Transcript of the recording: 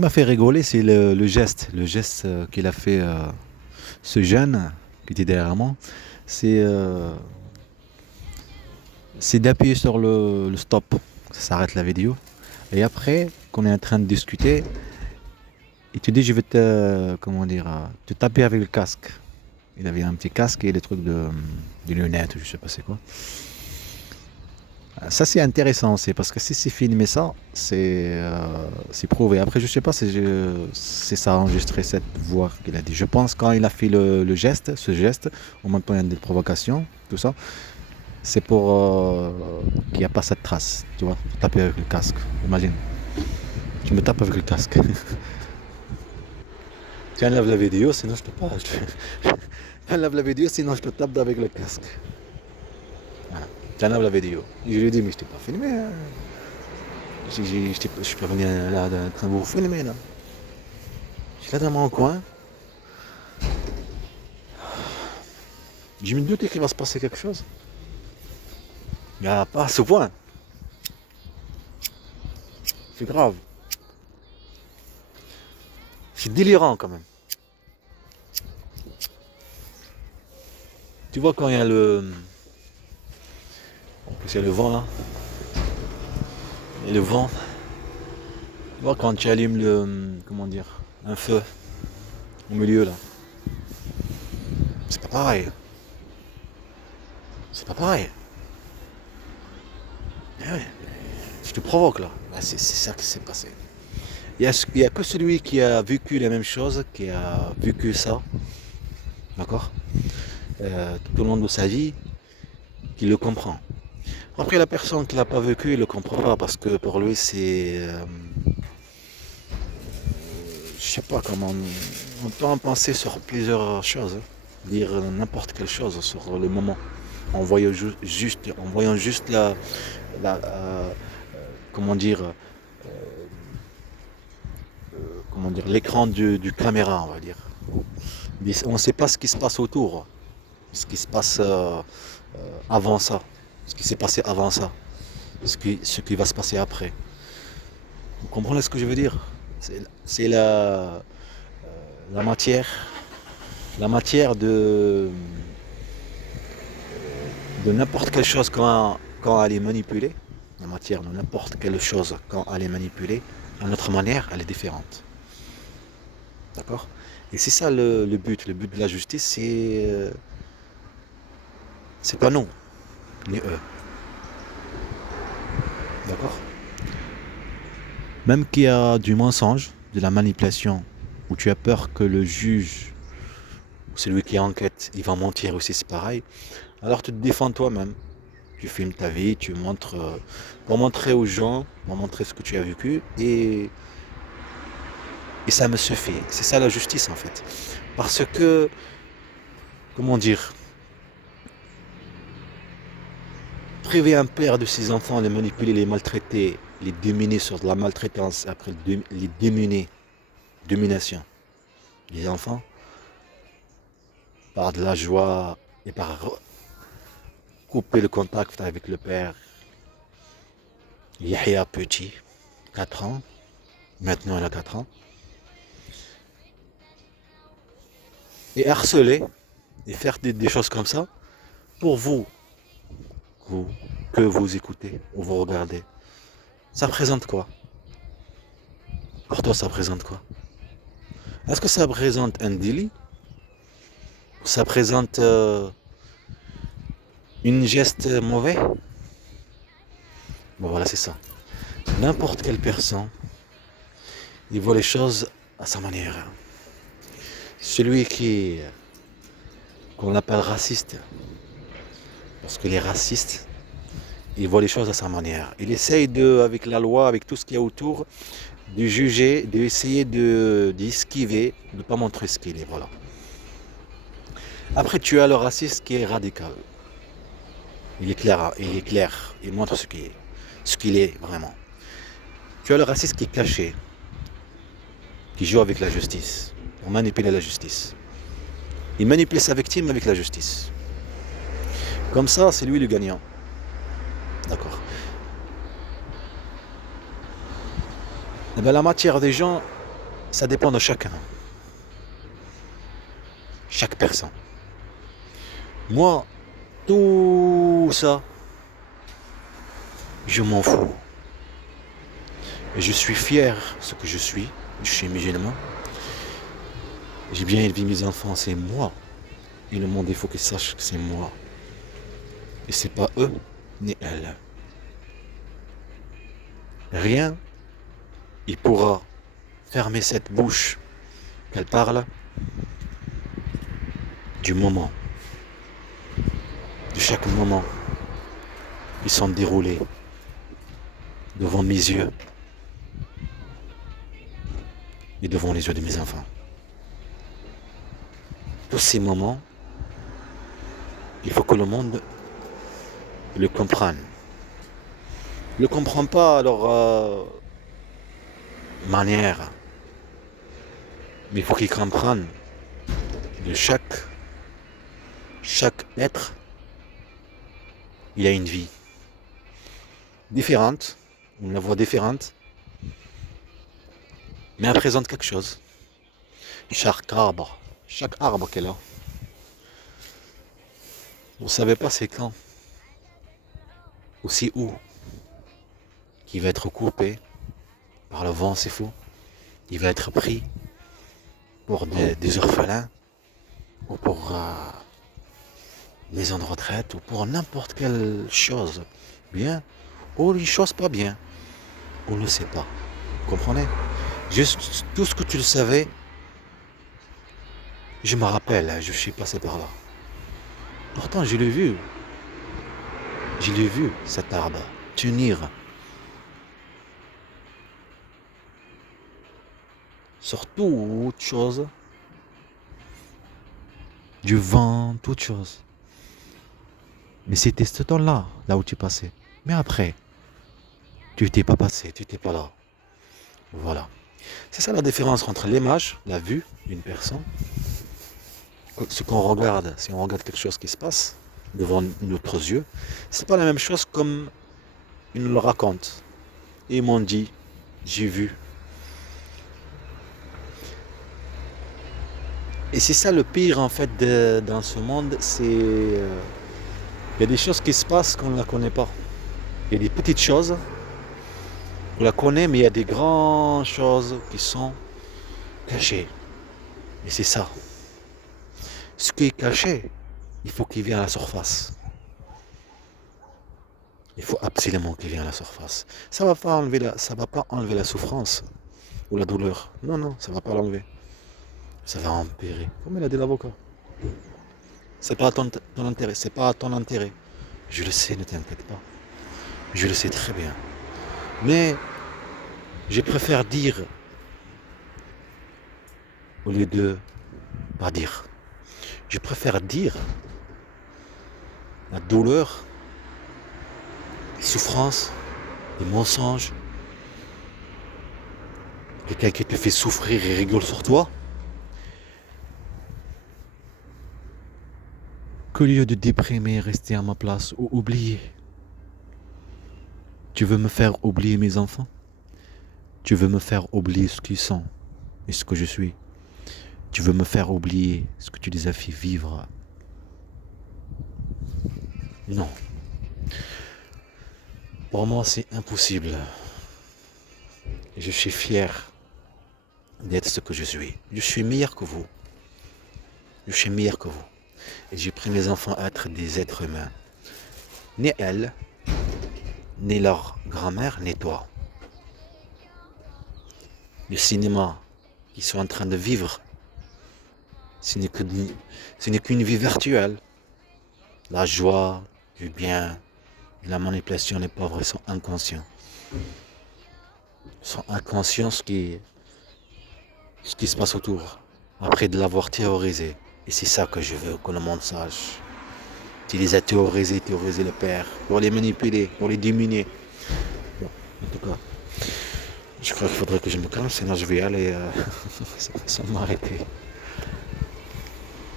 qui m'a fait rigoler, c'est le geste qu'il a fait, ce jeune qui était derrière moi. C'est c'est d'appuyer sur le stop, ça s'arrête la vidéo. Et après, qu'on est en train de discuter, il te dit je vais te, comment dire, te taper avec le casque. Il avait un petit casque et des trucs de lunettes, je sais pas c'est quoi. Ça c'est intéressant aussi parce que si c'est filmé ça, c'est prouvé. Après je sais pas si ça a enregistré cette voix qu'il a dit. Je pense quand il a fait le geste, ce geste, au moment où il y a des provocations, tout ça, c'est pour qu'il n'y a pas cette trace, tu vois, taper avec le casque. Imagine, tu me tapes avec le casque. Tu enlèves la vidéo, sinon je te pas. Tu enlèves la vidéo, sinon je te tape avec le casque. Voilà. Tu enlèves la vidéo. Je lui ai dit, mais je t'ai pas filmé. Hein. Je suis pas venu là en train de vous filmer là. Je suis là dans mon coin. Je me doutais qu'il va se passer quelque chose. Il n'y a pas à ce point. C'est grave. C'est délirant quand même. Tu vois quand il y a il y a le vent là. Et le vent. Tu vois quand tu allumes comment dire, un feu au milieu là. C'est pas pareil. C'est pas pareil. Eh ouais. Je te provoque là. C'est ça qui s'est passé. Il y a que celui qui a vécu les mêmes choses, qui a vécu ça, d'accord, tout au long de sa vie, qui le comprend. Après, la personne qui l'a pas vécu, il le comprend pas parce que pour lui, c'est, je sais pas comment, on peut en penser sur plusieurs choses, hein. Dire n'importe quelle chose sur le moment, en voyant juste comment dire, l'écran du caméra, on va dire. Mais on ne sait pas ce qui se passe autour, ce qui se passe avant ça, ce qui s'est passé avant ça, ce qui va se passer après. Vous comprenez ce que je veux dire? C'est la matière, la matière de n'importe quelle chose quand elle est manipulée, la matière de n'importe quelle chose quand elle est manipulée, à notre manière, elle est différente. D'accord? Et c'est ça le but. Le but de la justice, c'est pas nous, ni eux. D'accord? Même qu'il y a du mensonge, de la manipulation, où tu as peur que le juge, celui qui enquête, il va mentir aussi, c'est pareil. Alors tu te défends toi-même. Tu filmes ta vie, tu montres, pour montrer aux gens, pour montrer ce que tu as vécu, et ça me suffit. C'est ça la justice en fait. Parce que, comment dire, priver un père de ses enfants, les manipuler, les maltraiter, les dominer sur de la maltraitance, après les démuner, domination des enfants, par de la joie et par couper le contact avec le père. Yahya petit, 4 ans, maintenant elle a 4 ans, et harceler, et faire des choses comme ça, pour vous, que vous écoutez ou vous regardez. Ça représente quoi? Pour toi, ça représente quoi? Est-ce que ça représente un délit? Ça présente une geste mauvais? Bon voilà, c'est ça. N'importe quelle personne, il voit les choses à sa manière. Celui qu'on appelle raciste, parce que les racistes, ils voient les choses à sa manière. Il essaye avec la loi, avec tout ce qu'il y a autour, de juger, d'essayer d'esquiver, de ne pas montrer ce qu'il est. Voilà. Après, tu as le raciste qui est radical. Il est clair, il montre ce qu'il est vraiment. Tu as le raciste qui est caché, qui joue avec la justice, pour manipuler la justice. Il manipule sa victime avec la justice. Comme ça, c'est lui le gagnant. D'accord. Eh bien, la matière des gens, Ça dépend de chacun, chaque personne. Moi, tout ça, je m'en fous. Et je suis fier de ce que je suis. Je suis musulman. J'ai bien élevé mes enfants, c'est moi. Et le monde, il faut qu'ils sachent que c'est moi. Et c'est pas eux, ni elles. Rien, il pourra fermer cette bouche qu'elle parle du moment, de chaque moment. Ils sont déroulés devant mes yeux et devant les yeux de mes enfants. Tous ces moments, il faut que le monde le comprenne. Ne le comprend pas à leur manière, mais il faut qu'ils comprennent de chaque être, il a une vie différente, une voix différente, mais elle présente quelque chose. Chaque arbre qu'elle a. Vous ne savez pas c'est quand, ou c'est où, qui va être coupé par le vent, c'est fou. Il va être pris pour des orphelins, ou pour maison de retraite, ou pour n'importe quelle chose bien, ou une chose pas bien. On ne le sait pas. Vous comprenez? Juste tout ce que tu le savais, je me rappelle, je suis passé par là. Pourtant, je l'ai vu, cet arbre, tenir sur toute chose, du vent, toute chose. Mais c'était ce temps-là, là où tu passais. Mais après, tu n'étais pas passé, tu n'étais pas là. Voilà. C'est ça la différence entre l'image, la vue d'une personne, ce qu'on regarde, si on regarde quelque chose qui se passe devant nos yeux, c'est pas la même chose comme ils nous le racontent. Et ils m'ont dit, j'ai vu. Et c'est ça le pire en fait dans ce monde, c'est il y a des choses qui se passent qu'on ne la connaît pas. Il y a des petites choses, on la connaît, mais il y a des grandes choses qui sont cachées. Et c'est ça. Ce qui est caché, il faut qu'il vienne à la surface. Il faut absolument qu'il vienne à la surface. Ça va pas enlever la souffrance ou la douleur. Non, non, ça va pas l'enlever. Ça va empirer. Comme il a dit l'avocat. C'est pas à ton intérêt, c'est pas à ton intérêt. Je le sais, ne t'inquiète pas. Je le sais très bien. Mais je préfère dire au lieu de pas dire. Je préfère dire la douleur, les souffrances, les mensonges, quelqu'un qui te fait souffrir et rigole sur toi, qu'au lieu de déprimer et rester à ma place ou oublier. Tu veux me faire oublier mes enfants? Tu veux me faire oublier ce qu'ils sont et ce que je suis? Tu veux me faire oublier ce que tu les as fait vivre? Non. Pour moi, c'est impossible. Et je suis fier d'être ce que je suis. Je suis meilleur que vous. Je suis meilleur que vous. Et j'ai pris mes enfants à être des êtres humains. Ni elles, ni leur grand-mère, ni toi. Le cinéma qu'ils sont en train de vivre, ce n'est qu'une vie virtuelle. La joie, du bien, la manipulation, les pauvres sont inconscients. Ils sont inconscients ce qui se passe autour, après de l'avoir théorisé. Et c'est ça que je veux que le monde sache. Tu les as théorisé le père, pour les manipuler, pour les diminuer. Bon, en tout cas, je crois qu'il faudrait que je me calme, sinon je vais aller sans m'arrêter.